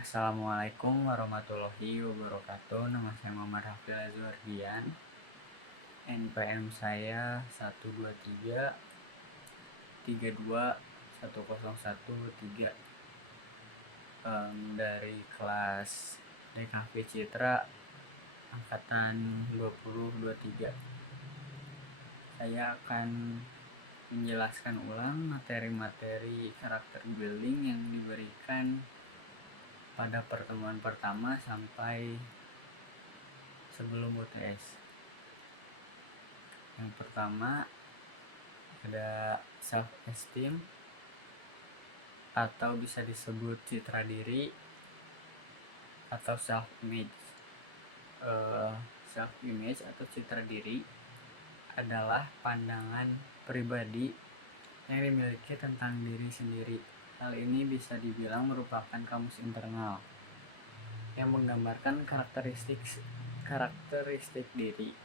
Assalamualaikum warahmatullahi wabarakatuh. Nama saya Muhammad Hafil Azwardian. NPM saya 123 32 10113, dari kelas DKV Citra angkatan 2023. Saya akan menjelaskan ulang materi-materi karakter building yang diberikan pada pertemuan pertama sampai sebelum UTS. Yang pertama ada self esteem atau bisa disebut citra diri atau self image. Self image atau citra diri adalah pandangan pribadi yang dimiliki tentang diri sendiri. Hal ini bisa dibilang merupakan kamus internal yang menggambarkan karakteristik diri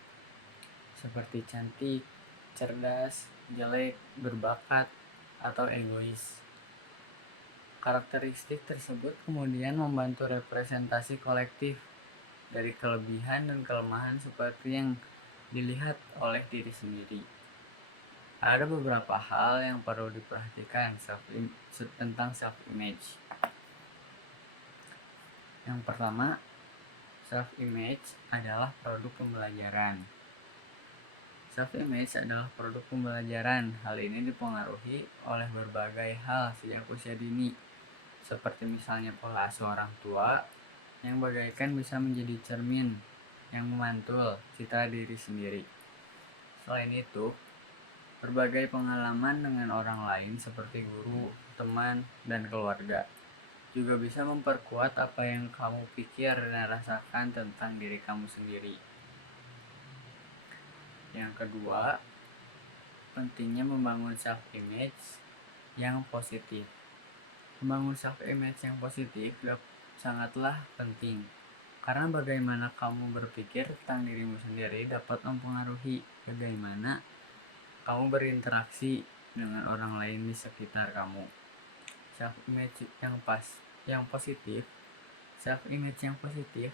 seperti cantik, cerdas, jelek, berbakat, atau egois. Karakteristik tersebut kemudian membantu representasi kolektif dari kelebihan dan kelemahan seperti yang dilihat oleh diri sendiri. Ada beberapa hal yang perlu diperhatikan tentang self image. Yang pertama, self image adalah produk pembelajaran. Self image adalah produk pembelajaran. Hal ini dipengaruhi oleh berbagai hal sejak usia dini, seperti misalnya pola asuh orang tua yang bagaikan bisa menjadi cermin yang memantul citra diri sendiri. Selain itu, berbagai pengalaman dengan orang lain seperti guru, teman, dan keluarga juga bisa memperkuat apa yang kamu pikir dan rasakan tentang diri kamu sendiri. Yang kedua, pentingnya membangun self-image yang positif. Membangun self-image yang positif sangatlah penting, karena bagaimana kamu berpikir tentang dirimu sendiri dapat mempengaruhi bagaimana kamu berinteraksi dengan orang lain di sekitar kamu. Self-image yang positif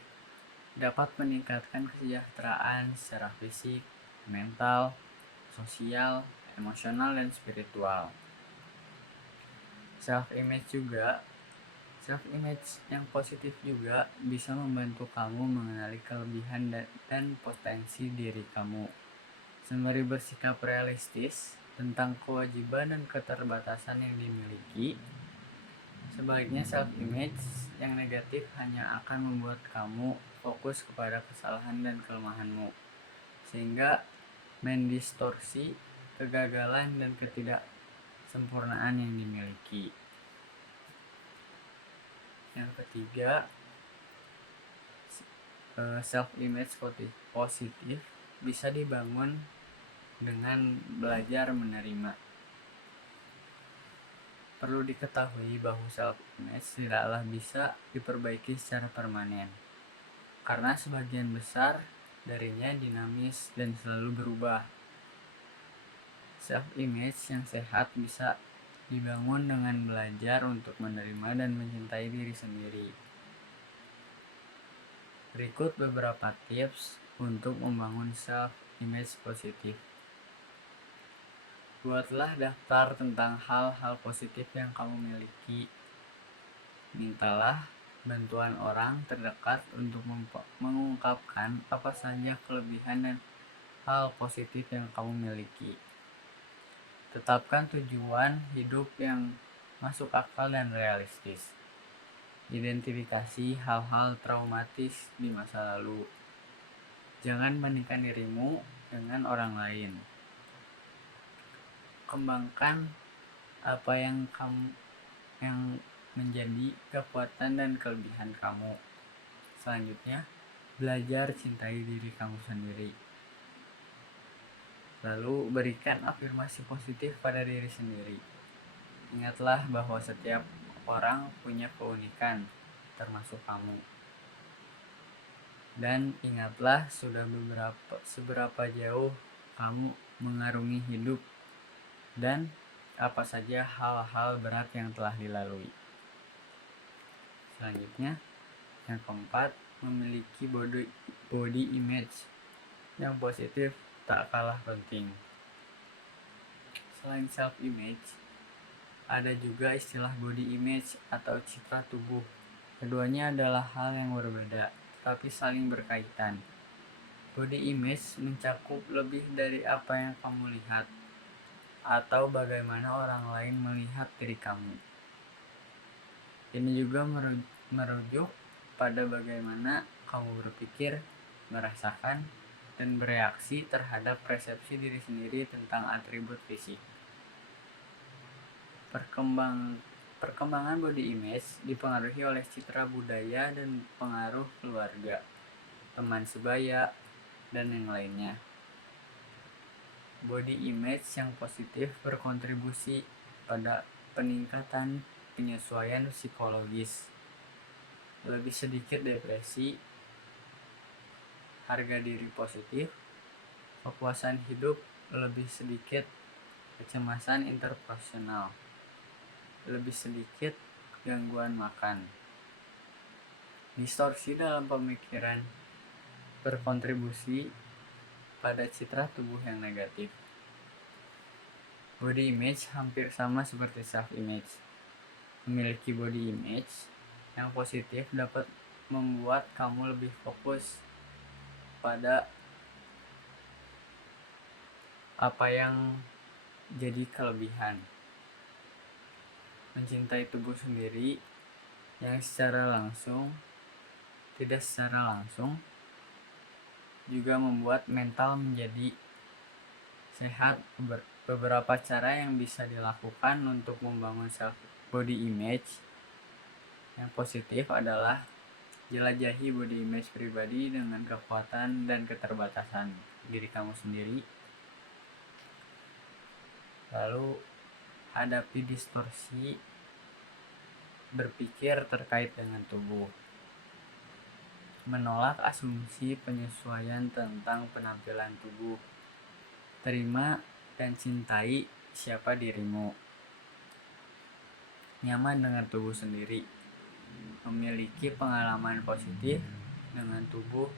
dapat meningkatkan kesejahteraan secara fisik, mental, sosial, emosional, dan spiritual. Self-image yang positif juga bisa membantu kamu mengenali kelebihan dan potensi diri kamu, sembari bersikap realistis tentang kewajiban dan keterbatasan yang dimiliki. Sebaliknya, self-image yang negatif hanya akan membuat kamu fokus kepada kesalahan dan kelemahanmu, sehingga mendistorsi kegagalan dan ketidaksempurnaan yang dimiliki. Yang ketiga, self-image positif bisa dibangun dengan belajar menerima. Perlu diketahui bahwa self-image tidaklah bisa diperbaiki secara permanen, karena sebagian besar darinya dinamis dan selalu berubah. Self-image yang sehat bisa dibangun dengan belajar untuk menerima dan mencintai diri sendiri. Berikut beberapa tips untuk membangun self-image positif. Buatlah daftar tentang hal-hal positif yang kamu miliki. Mintalah bantuan orang terdekat untuk mengungkapkan apa saja kelebihan dan hal positif yang kamu miliki. Tetapkan tujuan hidup yang masuk akal dan realistis. Identifikasi hal-hal traumatis di masa lalu. Jangan bandingkan dirimu dengan orang lain. Kembangkan apa yang menjadi kekuatan dan kelebihan kamu. Selanjutnya, belajar cintai diri kamu sendiri. Lalu, berikan afirmasi positif pada diri sendiri. Ingatlah bahwa setiap orang punya keunikan, termasuk kamu. Dan ingatlah seberapa jauh kamu mengarungi hidup dan apa saja hal-hal berat yang telah dilalui. Selanjutnya, yang keempat, memiliki body image yang positif tak kalah penting. Selain self image, ada juga istilah body image atau citra tubuh. Keduanya adalah hal yang berbeda, tapi saling berkaitan. Body image mencakup lebih dari apa yang kamu lihat, atau bagaimana orang lain melihat diri kamu. Ini juga merujuk pada bagaimana kamu berpikir, merasakan, dan bereaksi terhadap persepsi diri sendiri tentang atribut fisik. Perkembangan body image dipengaruhi oleh citra budaya dan pengaruh keluarga, teman sebaya, dan yang lainnya. Body image yang positif berkontribusi pada peningkatan penyesuaian psikologis, lebih sedikit depresi, harga diri positif, kepuasan hidup, lebih sedikit kecemasan interpersonal, lebih sedikit gangguan makan. Distorsi dalam pemikiran berkontribusi pada citra tubuh yang negatif. Body image hampir sama seperti self image. Memiliki body image yang positif dapat membuat kamu lebih fokus pada apa yang jadi kelebihan. Mencintai tubuh sendiri yang tidak secara langsung juga membuat mental menjadi sehat. Beberapa cara yang bisa dilakukan untuk membangun self body image yang positif adalah jelajahi body image pribadi dengan kekuatan dan keterbatasan diri kamu sendiri. Lalu hadapi distorsi berpikir terkait dengan tubuh. Menolak asumsi penyesuaian tentang penampilan tubuh. Terima dan cintai siapa dirimu. Nyaman dengan tubuh sendiri. Memiliki pengalaman positif dengan tubuh.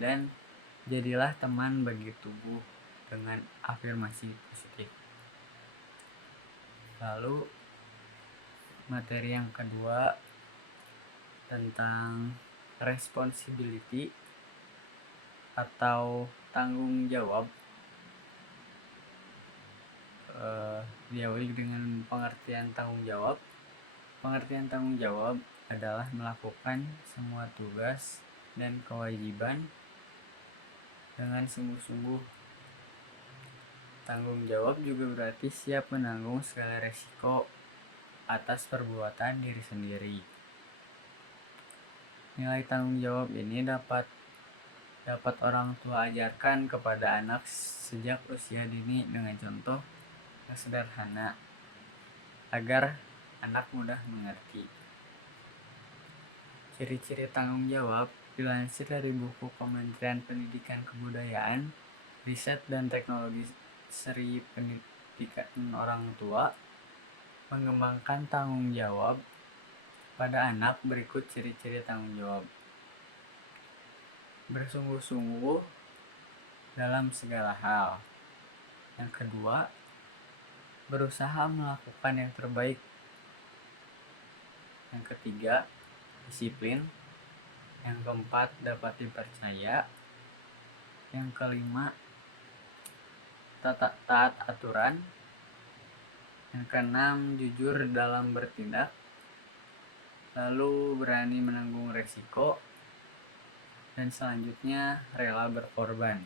Dan jadilah teman bagi tubuh dengan afirmasi positif. Lalu materi yang kedua tentang responsibility atau tanggung jawab, diawali dengan pengertian tanggung jawab. Pengertian tanggung jawab adalah melakukan semua tugas dan kewajiban dengan sungguh-sungguh. Tanggung jawab juga berarti siap menanggung segala resiko atas perbuatan diri sendiri. Nilai tanggung jawab ini dapat orang tua ajarkan kepada anak sejak usia dini dengan contoh yang sederhana agar anak mudah mengerti. Ciri-ciri tanggung jawab dilansir dari buku Kementerian Pendidikan Kebudayaan, Riset dan Teknologi Seri Pendidikan Orang Tua. Mengembangkan tanggung jawab pada anak, berikut ciri-ciri tanggung jawab. Bersungguh-sungguh dalam segala hal. Yang kedua, berusaha melakukan yang terbaik. Yang ketiga, disiplin. Yang keempat, dapat dipercaya. Yang kelima, taat aturan. Yang keenam, jujur dalam bertindak. Lalu berani menanggung resiko. Dan selanjutnya, rela berkorban.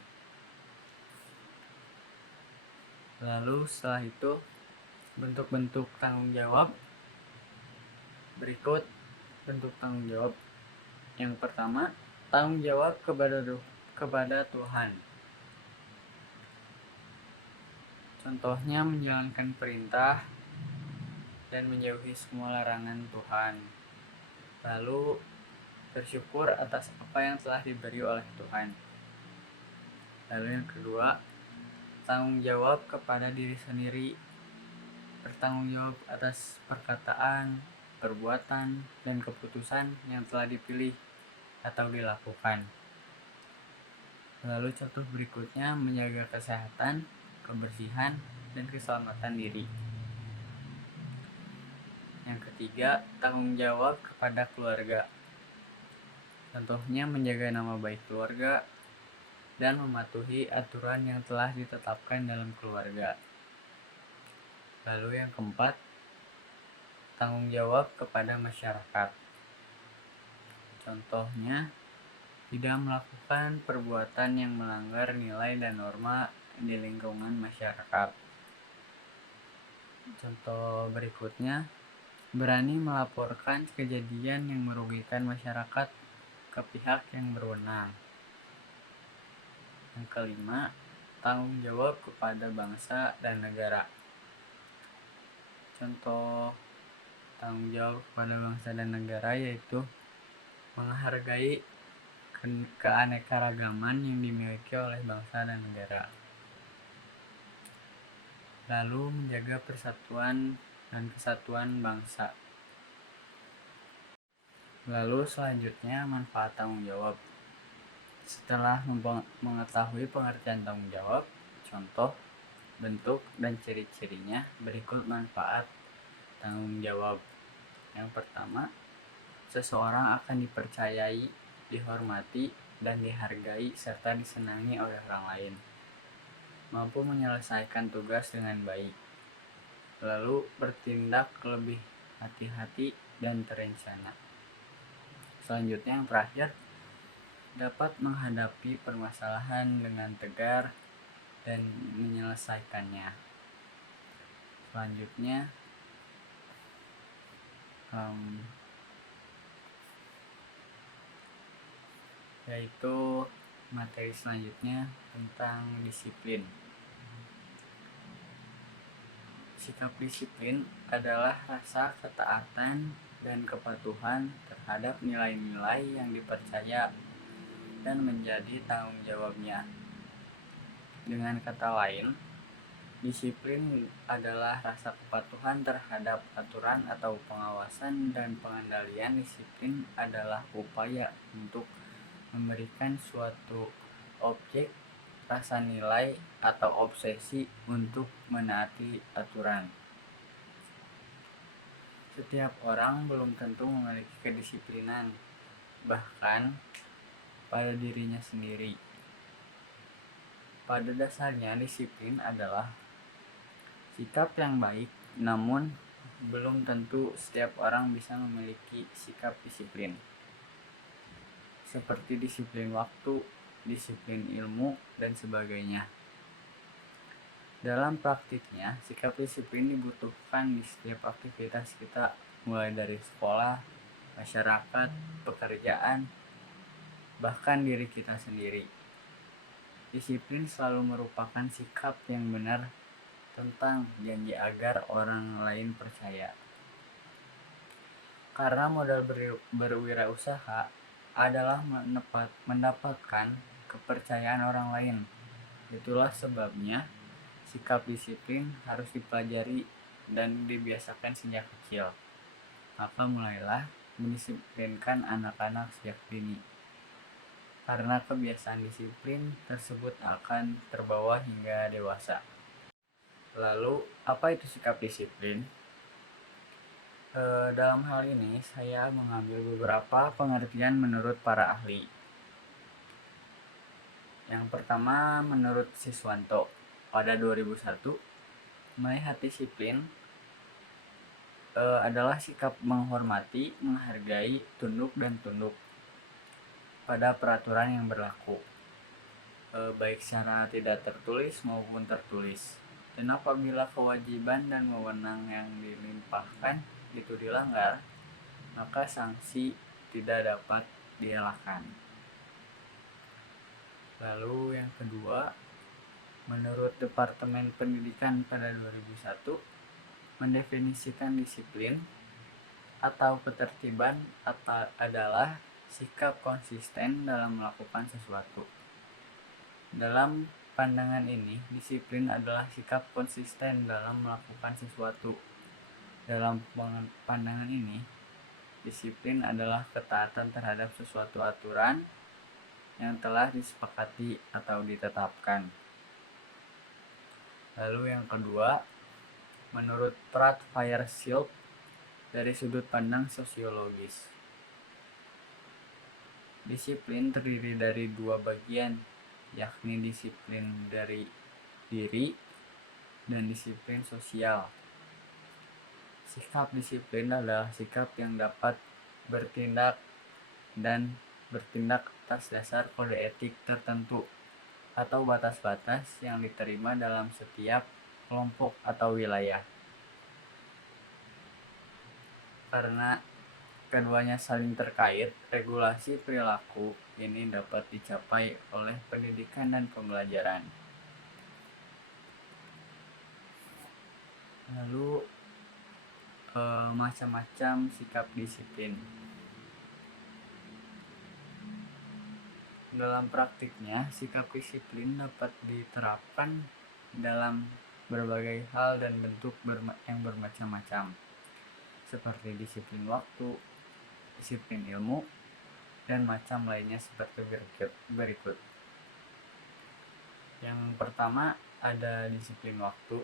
Lalu setelah itu, bentuk-bentuk tanggung jawab. Berikut bentuk tanggung jawab. Yang pertama, tanggung jawab kepada Tuhan. Contohnya menjalankan perintah dan menjauhi semua larangan Tuhan. Lalu bersyukur atas apa yang telah diberi oleh Tuhan. Lalu yang kedua, tanggung jawab kepada diri sendiri. Bertanggung jawab atas perkataan, perbuatan, dan keputusan yang telah dipilih atau dilakukan. Lalu contoh berikutnya menjaga kesehatan, kebersihan, dan keselamatan diri. Yang ketiga, tanggung jawab kepada keluarga. Contohnya menjaga nama baik keluarga dan mematuhi aturan yang telah ditetapkan dalam keluarga. Lalu yang keempat, tanggung jawab kepada masyarakat. Contohnya, tidak melakukan perbuatan yang melanggar nilai dan norma di lingkungan masyarakat. Contoh berikutnya, berani melaporkan kejadian yang merugikan masyarakat ke pihak yang berwenang. Yang kelima, tanggung jawab kepada bangsa dan negara. Contoh tanggung jawab kepada bangsa dan negara yaitu menghargai keanekaragaman yang dimiliki oleh bangsa dan negara. Lalu menjaga persatuan dan kesatuan bangsa. Lalu selanjutnya manfaat tanggung jawab. Setelah mengetahui pengertian tanggung jawab, contoh, bentuk, dan ciri-cirinya, berikut manfaat tanggung jawab. Yang pertama, seseorang akan dipercayai, dihormati, dan dihargai serta disenangi oleh orang lain. Mampu menyelesaikan tugas dengan baik. Lalu bertindak lebih hati-hati dan terencana. Selanjutnya yang terakhir, dapat menghadapi permasalahan dengan tegar dan menyelesaikannya. Selanjutnya yaitu materi selanjutnya tentang disiplin. Sikap disiplin adalah rasa ketaatan dan kepatuhan terhadap nilai-nilai yang dipercaya dan menjadi tanggung jawabnya. Dengan kata lain, disiplin adalah rasa kepatuhan terhadap aturan atau pengawasan, dan pengendalian disiplin adalah upaya untuk memberikan suatu objek rasa nilai atau obsesi untuk menaati aturan. Setiap orang belum tentu memiliki kedisiplinan, bahkan pada dirinya sendiri. Pada dasarnya disiplin adalah sikap yang baik, namun belum tentu setiap orang bisa memiliki sikap disiplin. Seperti disiplin waktu, disiplin ilmu, dan sebagainya. Dalam praktiknya, sikap disiplin dibutuhkan di setiap aktivitas kita, mulai dari sekolah, masyarakat, pekerjaan, bahkan diri kita sendiri. Disiplin selalu merupakan sikap yang benar tentang janji agar orang lain percaya. Karena modal berwirausaha adalah mendapatkan kepercayaan orang lain. Itulah sebabnya sikap disiplin harus dipelajari dan dibiasakan sejak kecil. Maka mulailah mendisiplinkan anak-anak sejak dini. Karena kebiasaan disiplin tersebut akan terbawa hingga dewasa. Lalu, apa itu sikap disiplin? Dalam hal ini, saya mengambil beberapa pengertian menurut para ahli. Yang pertama, menurut Siswanto, pada 2001, melihat disiplin adalah sikap menghormati, menghargai, tunduk, dan tunduk pada peraturan yang berlaku, baik secara tidak tertulis maupun tertulis. Dan apabila kewajiban dan wewenang yang dilimpahkan itu dilanggar, maka sanksi tidak dapat dielakkan. Lalu yang kedua, menurut Departemen Pendidikan pada 2001, mendefinisikan disiplin atau ketertiban adalah sikap konsisten dalam melakukan sesuatu. Dalam pandangan ini, disiplin adalah sikap konsisten dalam melakukan sesuatu. Dalam pandangan ini, disiplin adalah ketaatan terhadap sesuatu aturan yang telah disepakati atau ditetapkan. Lalu yang kedua, menurut Pratt Fairchild dari sudut pandang sosiologis, disiplin terdiri dari dua bagian, yakni disiplin dari diri dan disiplin sosial. Sikap disiplin adalah sikap yang dapat bertindak atas dasar kode etik tertentu atau batas-batas yang diterima dalam setiap kelompok atau wilayah. Karena keduanya saling terkait, regulasi perilaku ini dapat dicapai oleh pendidikan dan pembelajaran. Lalu macam-macam sikap disiplin. Dalam praktiknya, sikap disiplin dapat diterapkan dalam berbagai hal dan bentuk yang bermacam-macam, seperti disiplin waktu, disiplin ilmu, dan macam lainnya seperti berikut. Yang pertama ada disiplin waktu.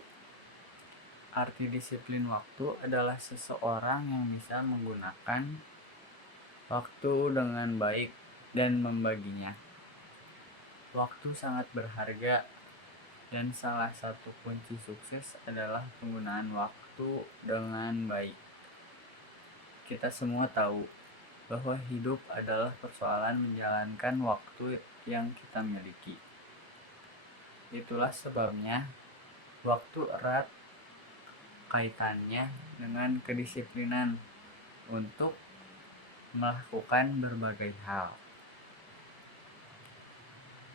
Arti disiplin waktu adalah seseorang yang bisa menggunakan waktu dengan baik dan membaginya. Waktu sangat berharga dan salah satu kunci sukses adalah penggunaan waktu dengan baik. Kita semua tahu bahwa hidup adalah persoalan menjalankan waktu yang kita miliki. Itulah sebabnya waktu erat kaitannya dengan kedisiplinan untuk melakukan berbagai hal.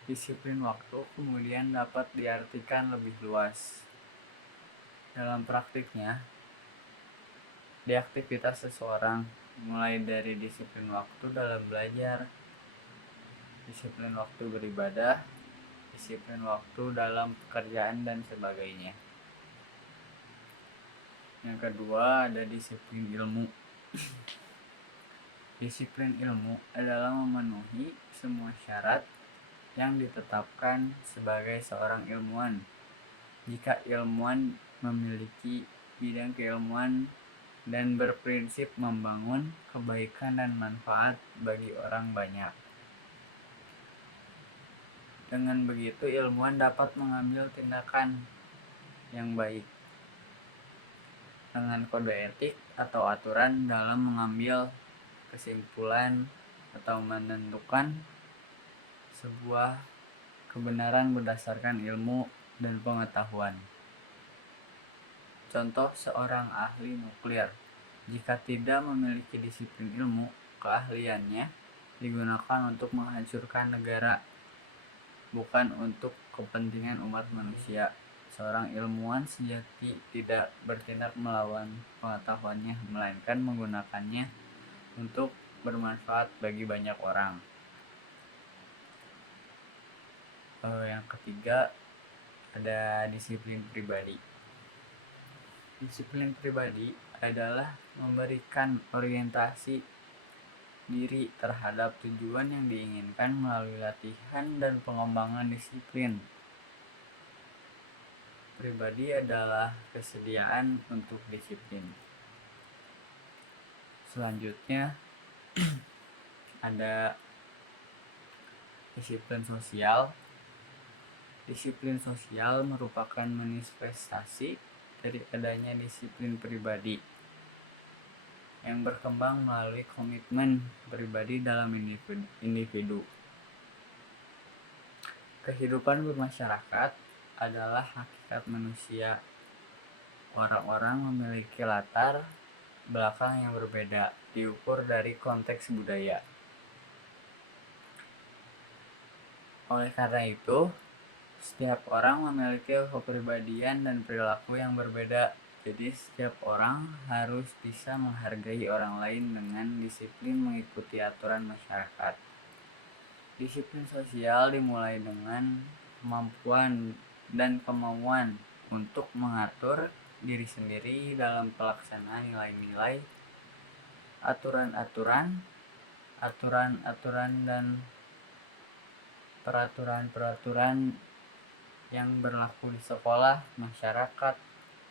Disiplin waktu kemudian dapat diartikan lebih luas. Dalam praktiknya, di aktivitas seseorang, mulai dari disiplin waktu dalam belajar, disiplin waktu beribadah, disiplin waktu dalam pekerjaan, dan sebagainya. Yang kedua ada disiplin ilmu. Disiplin ilmu adalah memenuhi semua syarat yang ditetapkan sebagai seorang ilmuwan. Jika ilmuwan memiliki bidang keilmuan dan berprinsip membangun kebaikan dan manfaat bagi orang banyak. Dengan begitu, ilmuwan dapat mengambil tindakan yang baik dengan kode etik atau aturan dalam mengambil kesimpulan atau menentukan sebuah kebenaran berdasarkan ilmu dan pengetahuan. Contoh, seorang ahli nuklir, jika tidak memiliki disiplin ilmu, keahliannya digunakan untuk menghancurkan negara, bukan untuk kepentingan umat manusia. Seorang ilmuwan sejati tidak bertindak melawan pengetahuannya, melainkan menggunakannya untuk bermanfaat bagi banyak orang. Yang ketiga ada disiplin pribadi. Disiplin pribadi adalah memberikan orientasi diri terhadap tujuan yang diinginkan melalui latihan dan pengembangan disiplin. Pribadi adalah kesediaan untuk disiplin. Selanjutnya ada disiplin sosial. Disiplin sosial merupakan manifestasi dari adanya disiplin pribadi yang berkembang melalui komitmen pribadi dalam individu. Kehidupan bermasyarakat adalah hakikat manusia. Orang-orang memiliki latar belakang yang berbeda, diukur dari konteks budaya. Oleh karena itu, setiap orang memiliki kepribadian dan perilaku yang berbeda. Jadi setiap orang harus bisa menghargai orang lain dengan disiplin mengikuti aturan masyarakat. Disiplin sosial dimulai dengan kemampuan dan kemauan untuk mengatur diri sendiri dalam pelaksanaan nilai-nilai, aturan-aturan, dan peraturan-peraturan yang berlaku di sekolah, masyarakat,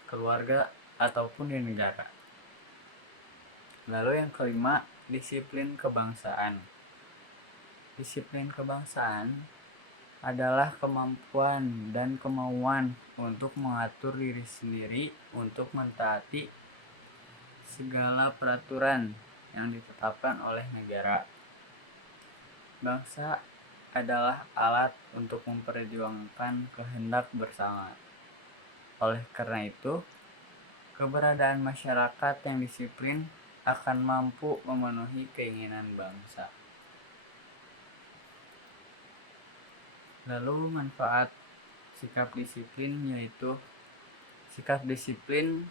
keluarga, ataupun di negara. Lalu yang kelima, disiplin kebangsaan. Disiplin kebangsaan adalah kemampuan dan kemauan untuk mengatur diri sendiri untuk mentaati segala peraturan yang ditetapkan oleh negara. Bangsa adalah alat untuk memperjuangkan kehendak bersama. Oleh karena itu, keberadaan masyarakat yang disiplin akan mampu memenuhi keinginan bangsa. Lalu manfaat sikap disiplin, yaitu sikap disiplin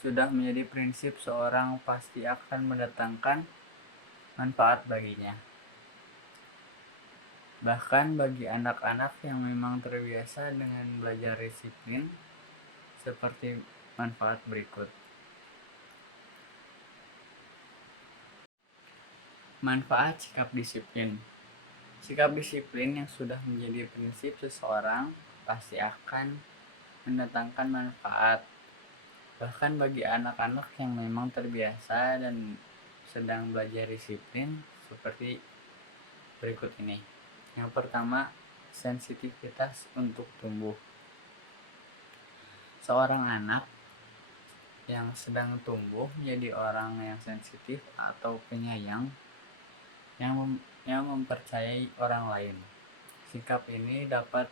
sudah menjadi prinsip seorang pasti akan mendatangkan manfaat baginya. Bahkan bagi anak-anak yang memang terbiasa dengan belajar disiplin, seperti manfaat berikut. Manfaat sikap disiplin. Sikap disiplin yang sudah menjadi prinsip seseorang pasti akan mendatangkan manfaat. Bahkan bagi anak-anak yang memang terbiasa dan sedang belajar disiplin, seperti berikut ini. Yang pertama, sensitivitas untuk tumbuh. Seorang anak yang sedang tumbuh menjadi orang yang sensitif atau penyayang yang mempercayai orang lain. Sikap ini dapat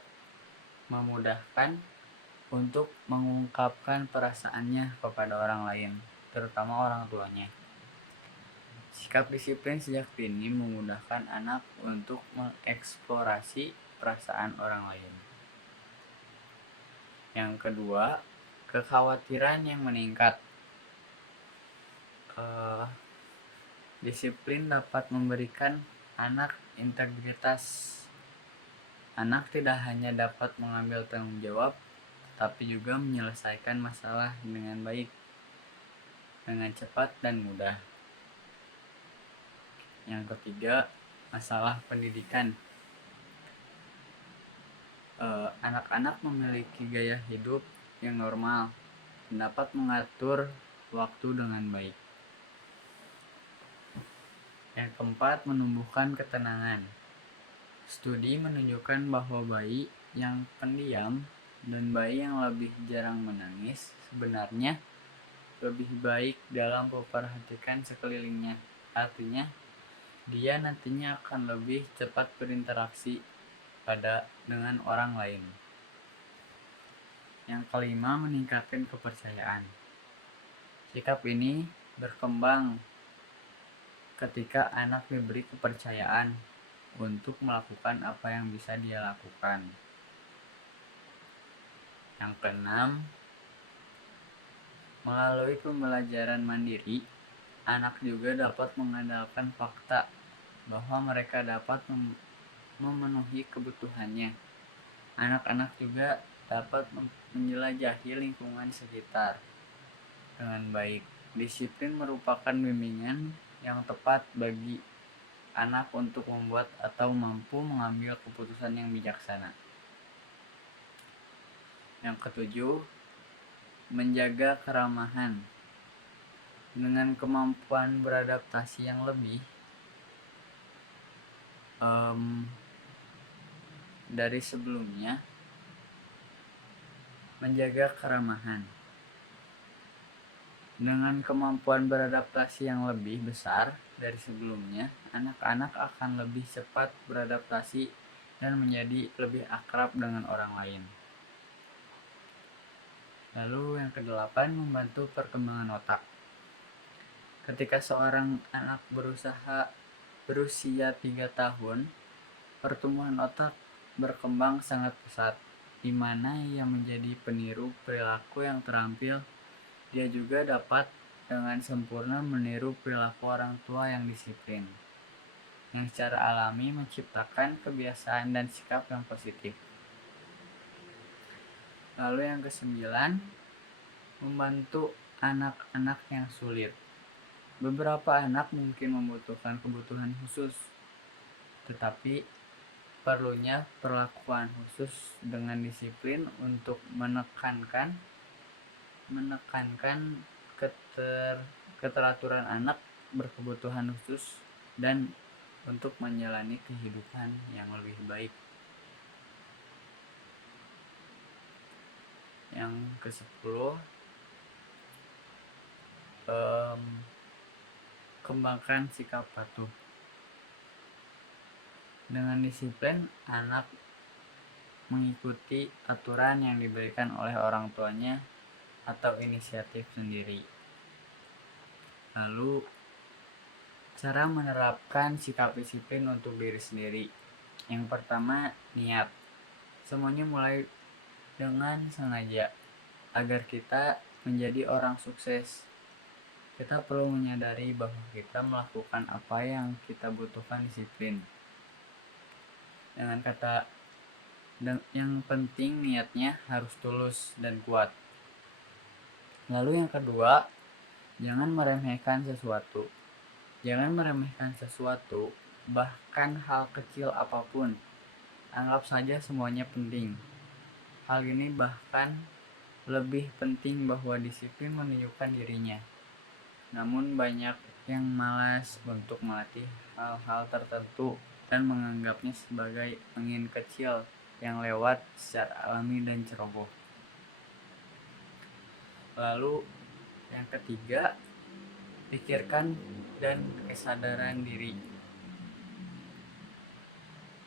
memudahkan untuk mengungkapkan perasaannya kepada orang lain, terutama orang tuanya. Sikap disiplin sejak dini memudahkan anak untuk mengeksplorasi perasaan orang lain. Yang kedua, kekhawatiran yang meningkat. Disiplin dapat memberikan anak integritas. Anak tidak hanya dapat mengambil tanggung jawab, tapi juga menyelesaikan masalah dengan baik, dengan cepat dan mudah. Yang ketiga, masalah pendidikan. Anak-anak memiliki gaya hidup yang normal, dapat mengatur waktu dengan baik. Yang keempat, menumbuhkan ketenangan. Studi menunjukkan bahwa bayi yang pendiam dan bayi yang lebih jarang menangis sebenarnya lebih baik dalam memperhatikan sekelilingnya. Artinya, dia nantinya akan lebih cepat berinteraksi dengan orang lain. Yang kelima, meningkatkan kepercayaan. Sikap ini berkembang ketika anak diberi kepercayaan untuk melakukan apa yang bisa dia lakukan. Yang keenam, melalui pembelajaran mandiri, anak juga dapat mengandalkan fakta bahwa mereka dapat memenuhi kebutuhannya. Anak-anak juga dapat menjelajahi lingkungan sekitar dengan baik. Disiplin merupakan bimbingan yang tepat bagi anak untuk membuat atau mampu mengambil keputusan yang bijaksana. Yang ketujuh, menjaga keramahan. Dengan kemampuan beradaptasi yang lebih dari sebelumnya, menjaga keramahan. Dengan kemampuan beradaptasi yang lebih besar dari sebelumnya, anak-anak akan lebih cepat beradaptasi dan menjadi lebih akrab dengan orang lain. Lalu yang kedelapan, membantu perkembangan otak. Ketika seorang anak berusia 3 tahun, pertumbuhan otak berkembang sangat pesat, di mana ia menjadi peniru perilaku yang terampil. Dia juga dapat dengan sempurna meniru perilaku orang tua yang disiplin, yang secara alami menciptakan kebiasaan dan sikap yang positif. Lalu yang kesembilan, membantu anak-anak yang sulit. Beberapa anak mungkin membutuhkan kebutuhan khusus, tetapi perlunya perlakuan khusus dengan disiplin untuk menekankan keteraturan anak berkebutuhan khusus dan untuk menjalani kehidupan yang lebih baik. Yang ke-10, kembangkan sikap patuh. Dengan disiplin, anak mengikuti aturan yang diberikan oleh orang tuanya atau inisiatif sendiri. Lalu, cara menerapkan sikap disiplin untuk diri sendiri. Yang pertama, niat. Semuanya mulai dengan sengaja. Agar kita menjadi orang sukses, kita perlu menyadari bahwa kita melakukan apa yang kita butuhkan disiplin. Dengan kata yang penting, niatnya harus tulus dan kuat. Lalu yang kedua, jangan meremehkan sesuatu. Jangan meremehkan sesuatu, bahkan hal kecil apapun. Anggap saja semuanya penting. Hal ini bahkan lebih penting bahwa disiplin menunjukkan dirinya. Namun banyak yang malas untuk melatih hal-hal tertentu dan menganggapnya sebagai angin kecil yang lewat secara alami dan ceroboh. Lalu yang ketiga, pikirkan dan kesadaran diri.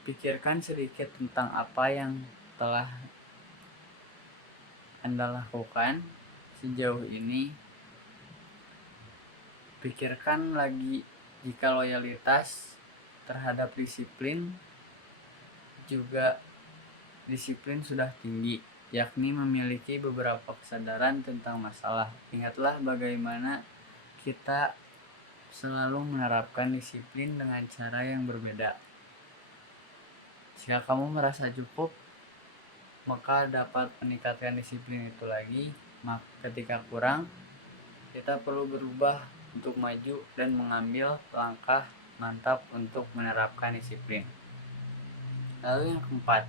Pikirkan sedikit tentang apa yang telah Anda lakukan sejauh ini. Pikirkan lagi jika loyalitas terhadap disiplin sudah tinggi, yakni memiliki beberapa kesadaran tentang masalah. Ingatlah bagaimana kita selalu menerapkan disiplin dengan cara yang berbeda. Jika kamu merasa cukup, maka dapat meningkatkan disiplin itu lagi. Ketika kurang, kita perlu berubah untuk maju dan mengambil langkah mantap untuk menerapkan disiplin. Lalu yang keempat,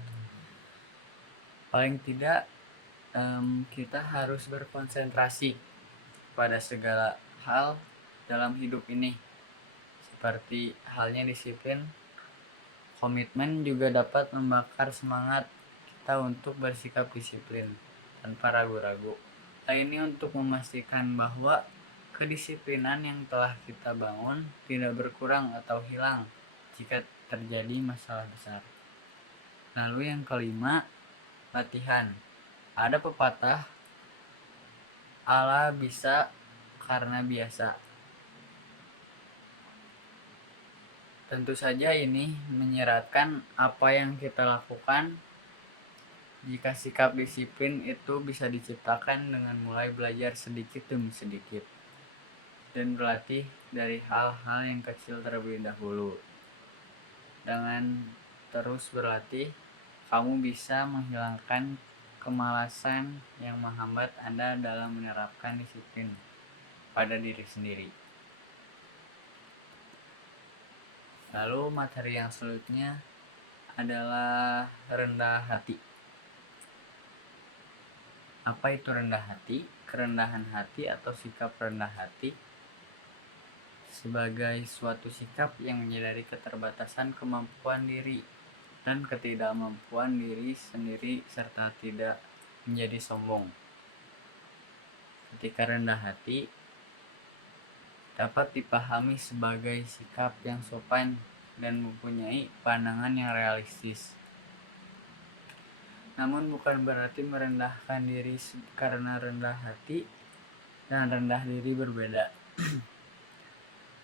paling tidak kita harus berkonsentrasi pada segala hal dalam hidup ini. Seperti halnya disiplin, komitmen juga dapat membakar semangat kita untuk bersikap disiplin tanpa ragu-ragu. Hal ini untuk memastikan bahwa kedisiplinan yang telah kita bangun tidak berkurang atau hilang jika terjadi masalah besar. Lalu yang kelima, latihan. Ada pepatah, Allah bisa karena biasa. Tentu saja ini menyeratkan apa yang kita lakukan jika sikap disiplin itu bisa diciptakan dengan mulai belajar sedikit demi sedikit dan berlatih dari hal-hal yang kecil terlebih dahulu. Dengan terus berlatih, kamu bisa menghilangkan kemalasan yang menghambat Anda dalam menerapkan disiplin pada diri sendiri. Lalu materi yang selanjutnya adalah rendah hati. Apa itu rendah hati? Kerendahan hati atau sikap rendah hati sebagai suatu sikap yang menyadari keterbatasan kemampuan diri dan ketidakmampuan diri sendiri serta tidak menjadi sombong. Ketika rendah hati dapat dipahami sebagai sikap yang sopan dan mempunyai pandangan yang realistis. Namun bukan berarti merendahkan diri, karena rendah hati dan rendah diri berbeda.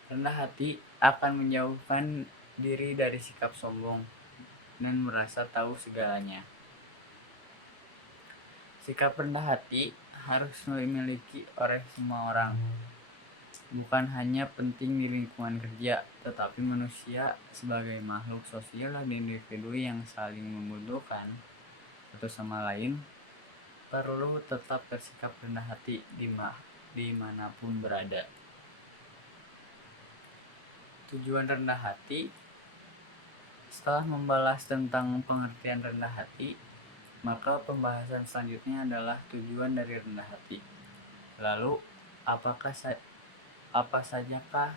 Rendah hati akan menjauhkan diri dari sikap sombong dan merasa tahu segalanya. Sikap rendah hati harus dimiliki oleh semua orang. Bukan hanya penting di lingkungan kerja, tetapi manusia sebagai makhluk sosial dan individu yang saling membutuhkan satu sama lain perlu tetap bersikap rendah hati dimanapun berada. Tujuan rendah hati. Setelah membahas tentang pengertian rendah hati, maka pembahasan selanjutnya adalah tujuan dari rendah hati. Lalu, apa sajakah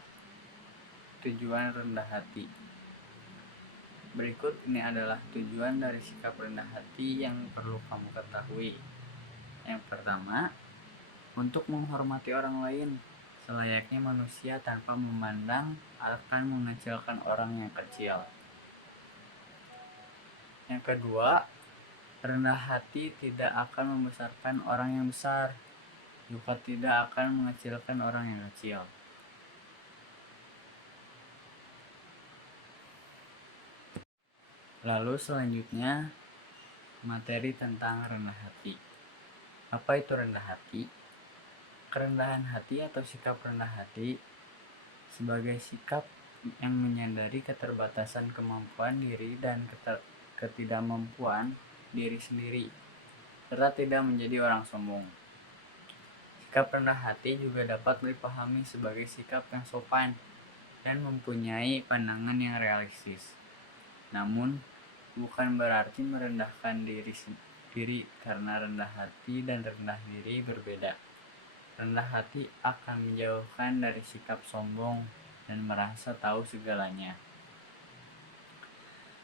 tujuan rendah hati? Berikut ini adalah tujuan dari sikap rendah hati yang perlu kamu ketahui. Yang pertama, untuk menghormati orang lain selayaknya manusia tanpa memandang akan mengecilkan orang yang kecil. Yang kedua, rendah hati tidak akan membesarkan orang yang besar, juga tidak akan mengecilkan orang yang kecil. Lalu selanjutnya, materi tentang rendah hati. Apa itu rendah hati? Kerendahan hati atau sikap rendah hati sebagai sikap yang menyadari keterbatasan kemampuan diri dan ketidakmampuan diri sendiri, serta tidak menjadi orang sombong. Sikap rendah hati juga dapat dipahami sebagai sikap yang sopan dan mempunyai pandangan yang realistis. Namun, bukan berarti merendahkan diri karena rendah hati dan rendah diri berbeda. Rendah hati akan menjauhkan dari sikap sombong dan merasa tahu segalanya.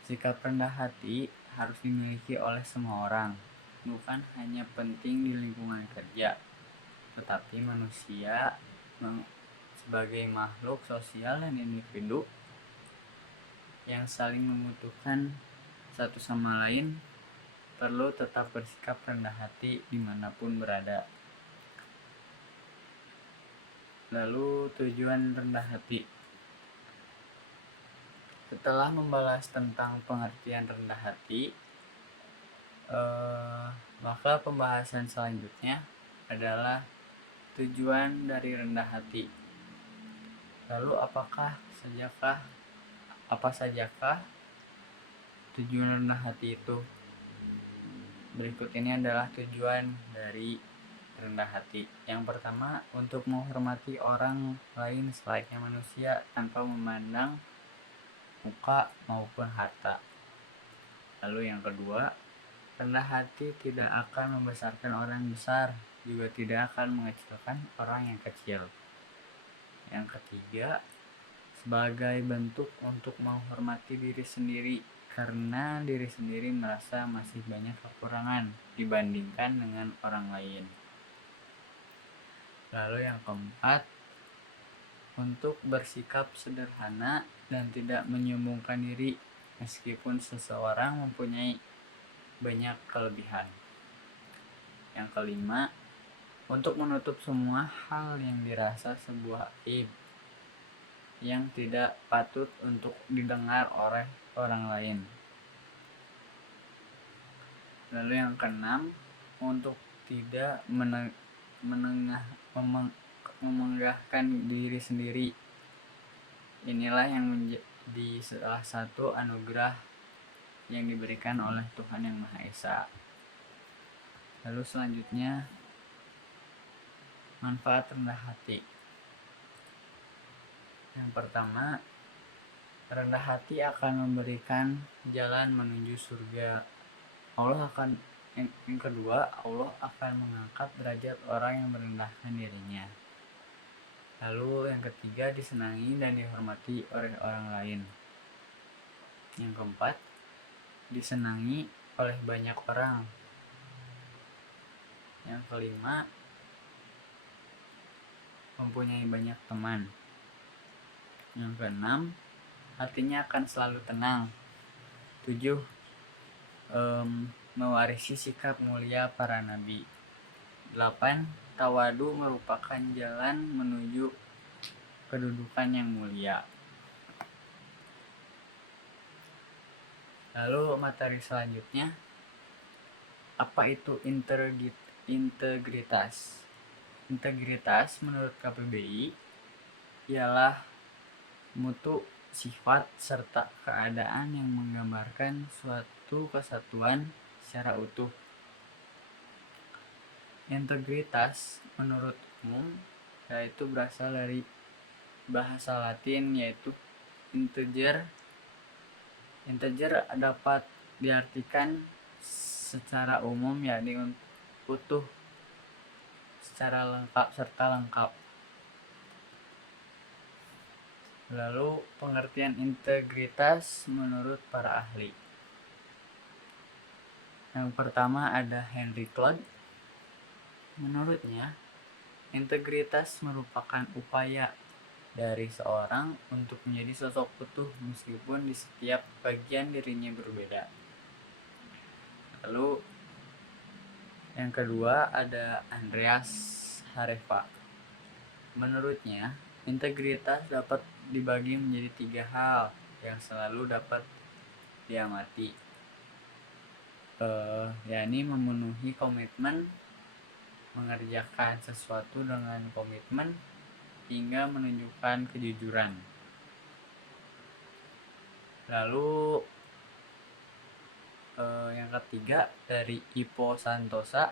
Sikap rendah hati harus dimiliki oleh semua orang, bukan hanya penting di lingkungan kerja, tetapi manusia sebagai makhluk sosial dan individu yang saling membutuhkan satu sama lain perlu tetap bersikap rendah hati dimanapun berada. Lalu tujuan rendah hati. Setelah membahas tentang pengertian rendah hati, maka pembahasan selanjutnya adalah tujuan dari rendah hati. Lalu apa sajakah tujuan rendah hati itu? Berikut ini adalah tujuan dari rendah hati. Yang pertama, untuk menghormati orang lain selayaknya manusia tanpa memandang muka maupun harta. Lalu yang kedua, rendah hati tidak akan membesarkan orang besar, juga tidak akan mengecilkan orang yang kecil. Yang ketiga, sebagai bentuk untuk menghormati diri sendiri, karena diri sendiri merasa masih banyak kekurangan dibandingkan dengan orang lain. Lalu yang keempat, untuk bersikap sederhana dan tidak menyombongkan diri meskipun seseorang mempunyai banyak kelebihan. Yang kelima, untuk menutup semua hal yang dirasa sebuah aib yang tidak patut untuk didengar oleh orang lain. Lalu yang keenam, untuk tidak memenggahkan diri sendiri. Inilah yang menjadi salah satu anugerah yang diberikan oleh Tuhan Yang Maha Esa. Lalu selanjutnya, manfaat rendah hati. Yang pertama, rendah hati akan memberikan jalan menuju surga. Yang kedua, Allah akan mengangkat derajat orang yang merendahkan dirinya. Lalu yang ketiga, disenangi dan dihormati oleh orang lain. Yang keempat, disenangi oleh banyak orang. Yang kelima, mempunyai banyak teman. Yang keenam, hatinya akan selalu tenang. 7, mewarisi sikap mulia para nabi. 8, tawadu merupakan jalan menuju kedudukan yang mulia. Lalu materi selanjutnya, apa itu integritas? Integritas menurut KPBI ialah mutu, sifat, serta keadaan yang menggambarkan suatu kesatuan secara utuh. Integritas menurut umum yaitu berasal dari bahasa Latin yaitu integer. Integer dapat diartikan secara umum yakni utuh, secara lengkap serta lengkap. Lalu pengertian integritas menurut para ahli. Yang pertama ada Henry Cloud. Menurutnya, integritas merupakan upaya dari seorang untuk menjadi sosok utuh meskipun di setiap bagian dirinya berbeda. Lalu yang kedua ada Andreas Harefa. Menurutnya, integritas dapat dibagi menjadi 3 hal yang selalu dapat diamati, yakni memenuhi komitmen, mengerjakan sesuatu dengan komitmen, hingga menunjukkan kejujuran. Lalu yang ketiga dari Ipo Santosa.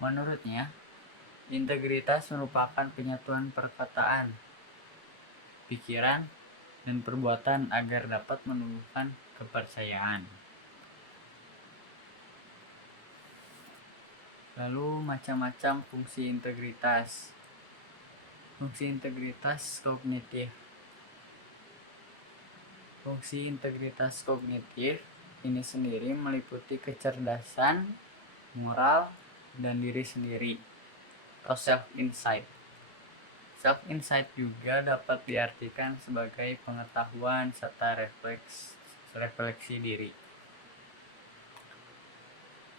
Menurutnya, integritas merupakan penyatuan perkataan, pikiran, dan perbuatan agar dapat menumbuhkan kepercayaan. Lalu macam-macam fungsi integritas. Fungsi integritas kognitif. Fungsi integritas kognitif ini sendiri meliputi kecerdasan, moral, dan diri sendiri atau self-insight. Self-insight juga dapat diartikan sebagai pengetahuan serta refleksi diri.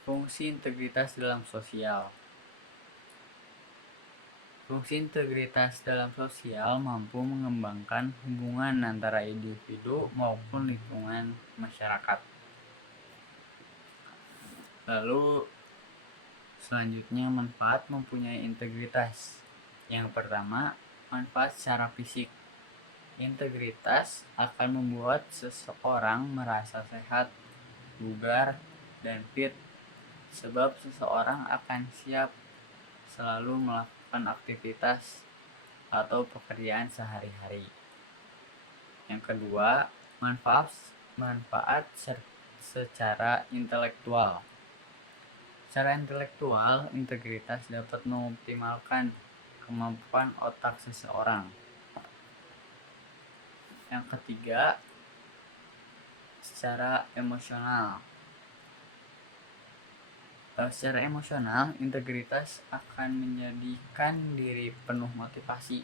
Fungsi integritas dalam sosial. Fungsi integritas dalam sosial mampu mengembangkan hubungan antara individu maupun lingkungan masyarakat. Lalu selanjutnya manfaat mempunyai integritas. Yang pertama, manfaat secara fisik. Integritas akan membuat seseorang merasa sehat, bugar, dan fit, sebab seseorang akan siap selalu melakukan aktivitas atau pekerjaan sehari-hari. Yang kedua, manfaat secara intelektual. Secara intelektual, integritas dapat mengoptimalkan kemampuan otak seseorang. Yang ketiga, secara emosional. Secara emosional, integritas akan menjadikan diri penuh motivasi,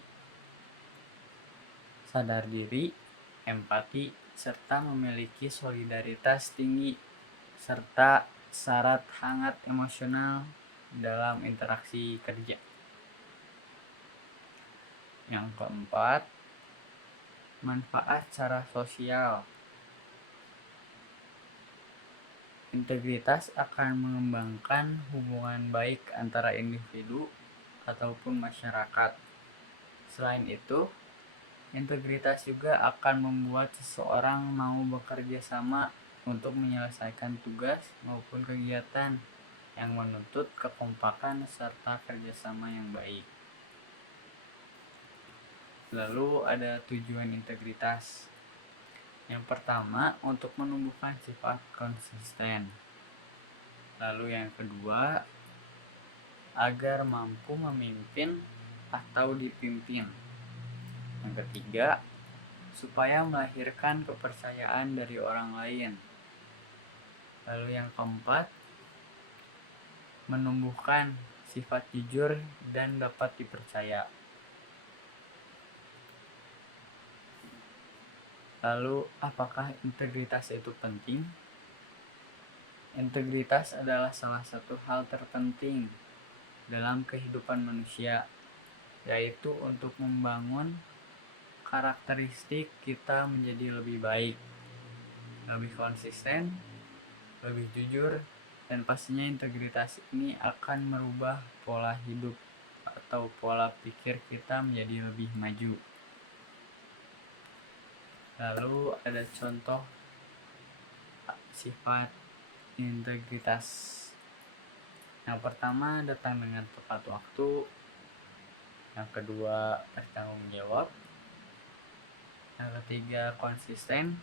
sadar diri, empati, serta memiliki solidaritas tinggi, serta syarat hangat emosional dalam interaksi kerja. Yang keempat, manfaat secara sosial. Integritas akan mengembangkan hubungan baik antara individu ataupun masyarakat. Selain itu, integritas juga akan membuat seseorang mau bekerja sama untuk menyelesaikan tugas maupun kegiatan yang menuntut kekompakan serta kerjasama yang baik. Lalu ada tujuan integritas. Yang pertama, untuk menumbuhkan sifat konsisten. Lalu yang kedua, agar mampu memimpin atau dipimpin. Yang ketiga, supaya melahirkan kepercayaan dari orang lain. Lalu yang keempat, menumbuhkan sifat jujur dan dapat dipercaya. Lalu, apakah integritas itu penting? Integritas adalah salah satu hal terpenting dalam kehidupan manusia, yaitu untuk membangun karakteristik kita menjadi lebih baik, lebih konsisten, lebih jujur, dan pastinya integritas ini akan merubah pola hidup atau pola pikir kita menjadi lebih maju. Lalu ada contoh sifat integritas. Yang pertama, datang dengan tepat waktu. Yang kedua, bertanggung jawab. Yang ketiga, konsisten.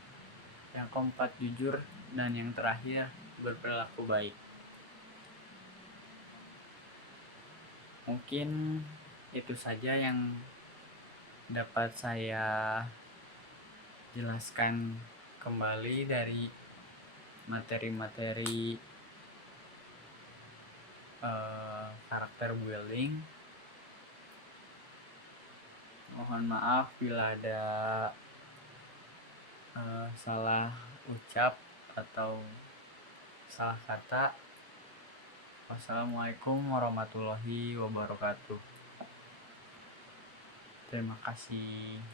Yang keempat, jujur. Dan yang terakhir, berperilaku baik. Mungkin itu saja yang dapat saya jelaskan kembali dari materi-materi karakter building. Mohon maaf bila ada salah ucap atau salah kata. Wassalamualaikum warahmatullahi wabarakatuh. Terima kasih.